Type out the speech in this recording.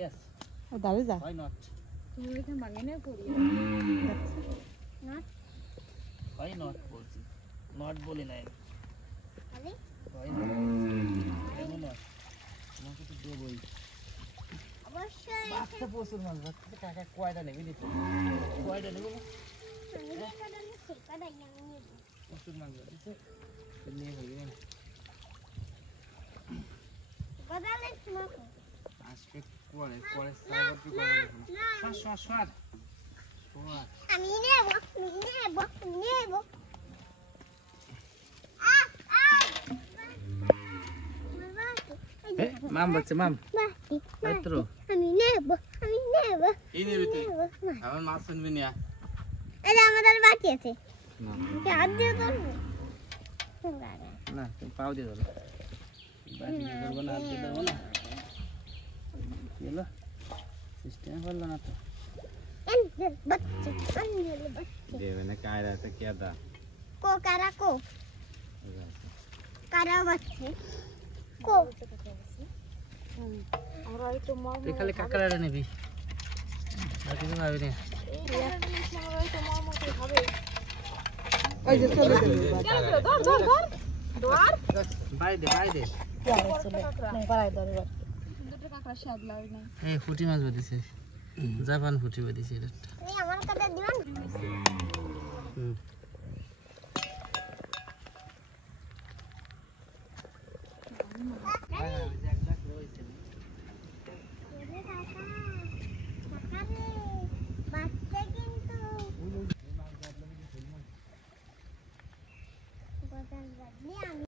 Yes. ও দাঁড়িয়ে যা। Why not? তুমি এখানে মাঙ্গিনে করি। Not? Why not বলছি? Not বলি নাই। আরে Why not? কেন not? তোমাকে তো দেবই। অবশ্যই বাচ্চা প্রচুর মাছ বাচ্চা কাকা কয়টা নেবে দিতে? কয়টা নেবে না? আমি যে কাটা নিছি কাটা আমি নিব প্রচুর মাছ দিতে। নিয়ে ফেলবি না। বদলে তোমাকে আজকে পরে সাইবার কি করে দেখুন। সর। আমি নেব মাম বাচ্চা মাম বাকি মাত্র আমি নেব এই নেবে তুই আমার মাছ শুনবি না এটা আমাদের বাকি আছে না কি হাত দিয়ে তো না তুমি পাও দিয়ে ধরো বাকি দিয়ে ধরবো না হাত দিয়ে ধরবো না চলো সিস্টেম হলো না তো এন্ডেল বাচ্চা দেবে না কায়রা তো কে দা কো কারা বাচ্চা কো আমরা একটু মর তুই খালি কাঁকড়াটা নিবি আর কিছু খাবি না ওই যে চলে ধর বাই দে দুটো কাঁকড়া স্বাদ লাগে না এই ফুটি মাছ বাদিছে জাপান ফুটি বাদিছে এটা তুমি আমার কাছে দিবেন হুম বাচ্চা কিন্তু বদল বদলি আমি